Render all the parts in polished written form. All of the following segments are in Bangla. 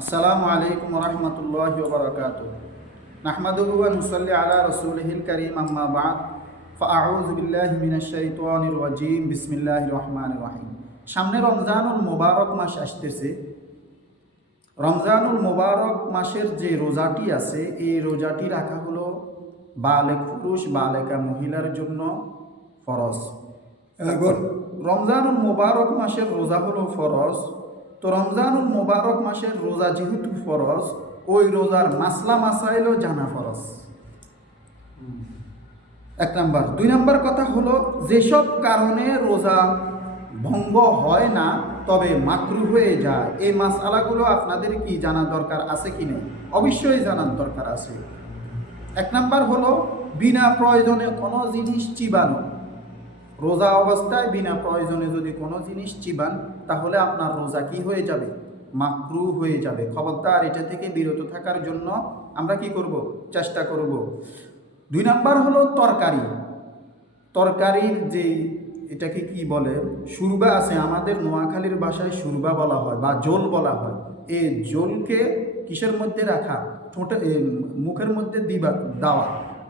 আসসালামু আলাইকুম রহমতুল্লাহি ওয়া বারাকাতুহু নাহমাদুহু ওয়া নুসাল্লি আলা রাসূলিহিল কারীম আম্মা বা'দ ফাআউযু বিল্লাহি মিনাশ শাইতানির রাজীম বিসমিল্লাহির রহমানির রহিম। সামনে রমজানুল মোবারক মাস আসতেছে। রমজানুল মোবারক মাসের যে রোজাটি আছে এই রোজাটি রাখা হলো বালেগ পুরুষ বালেকা মহিলার জন্য ফরজ। এখন রমজানুল মোবারক মাসের রোজা হলো ফরজ। তো রমজানুল মোবারক মাসের রোজা যেহেতু ফরজ, ওই রোজার মাসলা মাসাইলও জানা ফরজ। এক নাম্বার। দুই নাম্বার কথা হলো, যেসব কারণে রোজা ভঙ্গ হয় না তবে মাকরু হয়ে যায়, এই মাসআলাগুলো আপনাদের কি জানা দরকার আছে কি নেই? অবশ্যই জানার দরকার আছে। এক নাম্বার হলো বিনা প্রয়োজনে কোনো জিনিস চিবানো। রোজা অবস্থায় বিনা প্রয়োজনে যদি কোনো জিনিস চিবান তাহলে আপনার রোজা কি হয়ে যাবে? মাকরু হয়ে যাবে। খবরদার, এটা থেকে বিরত থাকার জন্য আমরা কি করব? চেষ্টা করব। দুই নাম্বার হলো তরকারি। তরকারির যে এটাকে কি বলে, সুরবা আছে, আমাদের নোয়াখালীর ভাষায় সুরবা বলা হয় বা জোল বলা হয়। এই জোলকে কিসের মধ্যে রাখা? ঠোঁটে মুখের মধ্যে দেওয়া,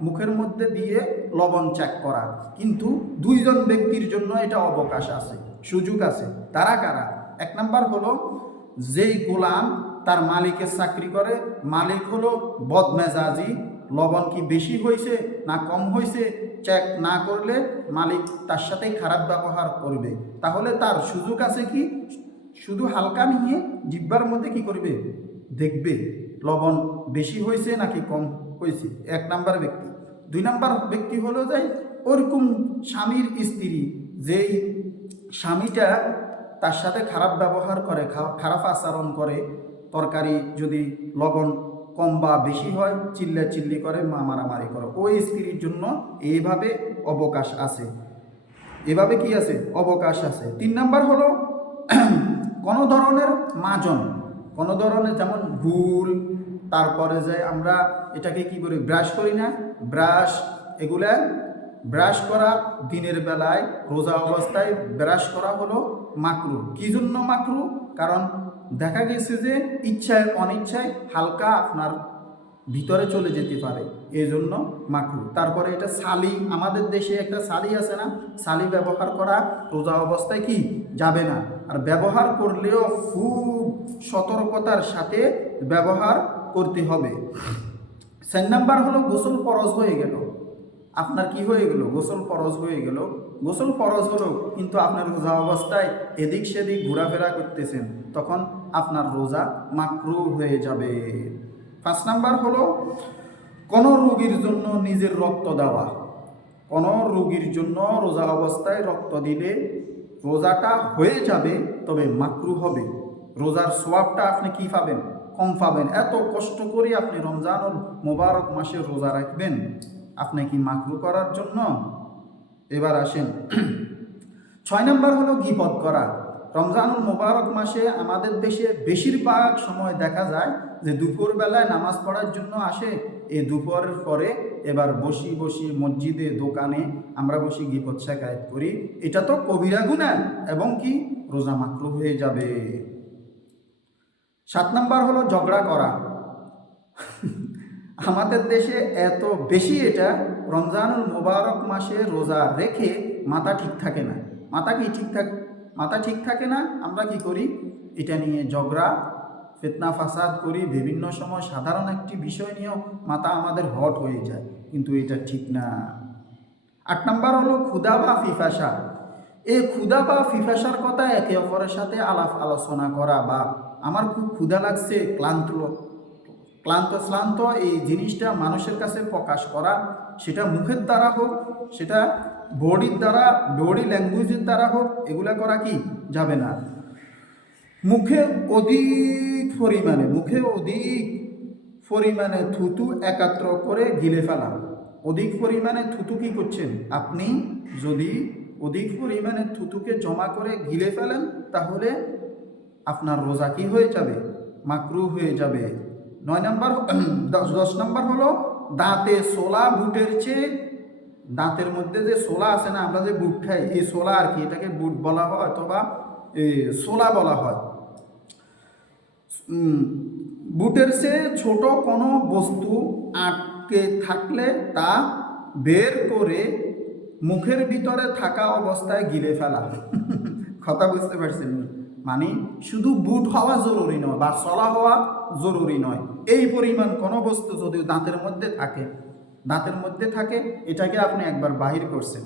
মুখের মধ্যে দিয়ে লবণ চেক করা। কিন্তু দুইজন ব্যক্তির জন্য এটা অবকাশ আছে, সুযোগ আছে। তারা কারা? এক নাম্বার হলো যেই গোলাম তার মালিকের চাকরি করে, মালিক হলো বদমেজাজি, লবণ কি বেশি হয়েছে না কম হয়েছে চেক না করলে মালিক তার সাথে খারাপ ব্যবহার করবে। তাহলে তার সুযোগ আছে কি শুধু হালকা নিয়ে জিহ্বার মধ্যে কি করবে? দেখবে লবণ বেশি হয়েছে নাকি কম হয়েছে। এক নাম্বার ব্যক্তি। দুই নাম্বার ব্যক্তি হলো যে ওরকম স্বামীর স্ত্রী, যেই স্বামীটা তার সাথে খারাপ ব্যবহার করে, খারাপ আচরণ করে, তরকারি যদি লবণ কম বা বেশি হয় চিল্লি করে, মারামারি করে, ওই স্ত্রীর জন্য এইভাবে অবকাশ আছে। এভাবে কি আছে? অবকাশ আছে। তিন নাম্বার হলো কোনো ধরনের মাজন, কোনো ধরনের, যেমন ভুল, তারপরে যে আমরা এটাকে কি করি, ব্রাশ করি না, ব্রাশ, এগুলা ব্রাশ করা দিনের বেলায় রোজা অবস্থায় ব্রাশ করা হলো মাকরু। কি জন্য মাকরু? কারণ দেখা গেছে যে ইচ্ছায় অনিচ্ছায় হালকা আপনার ভিতরে চলে যেতে পারে, এই জন্য মাকরু। তারপরে এটা সালি, আমাদের দেশে একটা সালি আছে না, সালি ব্যবহার করা রোজা অবস্থায় কি যাবে না। আর ব্যবহার করলেও খুব সতর্কতার সাথে ব্যবহার করতে হবে। 4 নাম্বার হলো গোসল ফরজ হয়ে গেল। আপনার কি হয়ে গেল? গোসল ফরজ হয়ে গেল। গোসল ফরজ হলো, কিন্তু আপনার রোজা অবস্থায় এদিক সেদিক ঘোরাফেরা করতেছেন, তখন আপনার রোজা মাকরু হয়ে যাবে। 5 নাম্বার হলো কোনো রোগীর জন্য নিজের রক্ত দেওয়া। কোনো রোগীর জন্য রোজা অবস্থায় রক্ত দিলে রোজাটা হয়ে যাবে, তবে মাকরু হবে। রোজার সওয়াবটা আপনি কি পাবেন? কম পাবেন। এত কষ্ট করে আপনি রমজানুল মোবারক মাসে রোজা রাখবেন, আপনি কি মাকরু করার জন্য? এবার আসেন 6 নাম্বার হলো গীবত করা। রমজানুল মোবারক মাসে আমাদের দেশে বেশিরভাগ সময় দেখা যায় যে দুপুরবেলায় নামাজ পড়ার জন্য আসে, এই দুপুরের পরে এবার বসি মসজিদে দোকানে আমরা বসি গীবত শেখায়ত করি। এটা তো কবিরা গুনাহ এবং কি রোজা মাকরু হয়ে যাবে। 7 নাম্বার হলো ঝগড়া করা। আমাদের দেশে এত বেশি এটা, রমজানুল মোবারক মাসে রোজা রেখে মাথা ঠিক থাকে না। মাথা ঠিক থাকে না, আমরা কি করি? এটা নিয়ে ঝগড়া ফিতনা ফাসাদ করি। বিভিন্ন সময় সাধারণ একটি বিষয় নিয়েও মাথা আমাদের হট হয়ে যায়, কিন্তু এটা ঠিক না। 8 নাম্বার হলো ক্ষুধা বা পিপাসা। এই ক্ষুধা বা পিপাসার কথা একে অপরের সাথে আলোচনা করা, বা আমার খুব ক্ষুধা লাগছে, ক্লান্ত এই জিনিসটা মানুষের কাছে প্রকাশ করা, সেটা মুখের দ্বারা হোক, সেটা বডি ল্যাঙ্গুয়েজের দ্বারা হোক, এগুলা করা কি যাবে না। মুখে অধিক পরিমাণে থুতু একাত্র করে গিলে ফেলা। অধিক পরিমাণে থুতু কি করছেন আপনি? যদি অধিক পরিমাণে থুতুকে জমা করে গিলে ফেলেন তাহলে আপনার রোজা কি হয়ে যাবে? মাকরু হয়ে যাবে। 10 নাম্বার হলো দাঁতে সোলা। বুটের চেয়ে দাঁতের মধ্যে যে সোলা আছে না, আমরা যে বুট খাই, এই সোলা আর কি, এটাকে বুট বলা হয় অথবা সোলা বলা হয়। উম, বুটের চেয়ে ছোট কোনো বস্তু আটকে থাকলে তা বের করে মুখের ভিতরে থাকা অবস্থায় গিলে ফেলা। কথা বুঝতে পারছেন? মানে শুধু বুট হওয়া জরুরি নয় বা চলা হওয়া জরুরি নয়, এই পরিমাণ কোনো বস্তু যদি দাঁতের মধ্যে থাকে এটাকে আপনি একবার বাহির করছেন,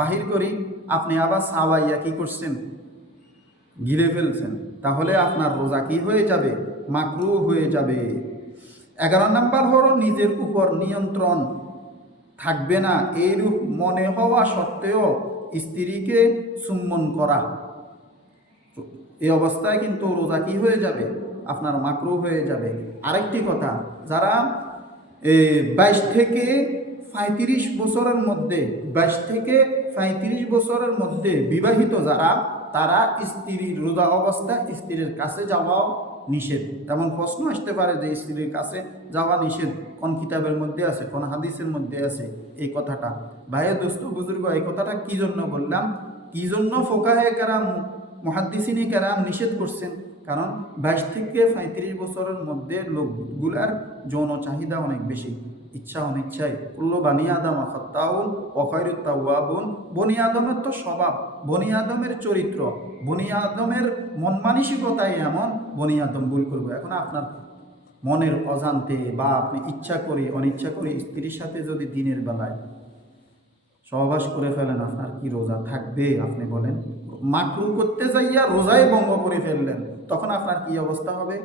বাহির করি আপনি আবার সাওয়াইয়া কি করছেন, গিলে ফেলছেন, তাহলে আপনার রোজা কি হয়ে যাবে? মাকরু হয়ে যাবে। 11 নম্বর হলো নিজের উপর নিয়ন্ত্রণ থাকবে না এইরূপ মনে হওয়া সত্ত্বেও স্ত্রীকে চুম্বন করা। এই অবস্থায় কিন্তু রোজা কি হয়ে যাবে? আপনার মাকরু হয়ে যাবে। আরেকটি কথা, যারা 22 থেকে 35 বছরের মধ্যে 22 থেকে 35 বছরের মধ্যে বিবাহিত যারা, তারা স্ত্রীর রোজা অবস্থায় স্ত্রীর কাছে যাওয়াও নিষেধ। তেমন প্রশ্ন আসতে পারে যে স্ত্রীর কাছে যাওয়া নিষেধ কোন কিতাবের মধ্যে আছে, কোন হাদিসের মধ্যে আছে এই কথাটা? ভাইয়ের দোস্ত বুজুর্গ, এই কথাটা কি জন্য বললাম, কি জন্য ফোকাহে কেরাম মুহাদ্দিসিনে কেরাম নিষেধ করছেন? কারণ 22 থেকে 35 বছরের মধ্যে লোকগুলার যৌন চাহিদা অনেক বেশি, ইচ্ছা অনিচ্ছায় কুল্লু বানি আদম খাত্তাউন ওয়া খায়রুত তাওয়াবুন। বনি আদমের তো স্বভাব, বনি আদমের চরিত্র, বনি আদমের মন মানসিকতাই এমন, বনি আদম ভুল করবে। এখন আপনার মনের অজান্তে বা আপনি ইচ্ছা করে অনিচ্ছা করে স্ত্রীর সাথে যদি দিনের বেলায় সহবাস করে ফেলেন, আপনার কি রোজা থাকবে? আপনি বলেন। মাকরু করতে যাইয়া রোজাই ভঙ্গ করে ফেললেন, তখন আপনার কি অবস্থা হবে?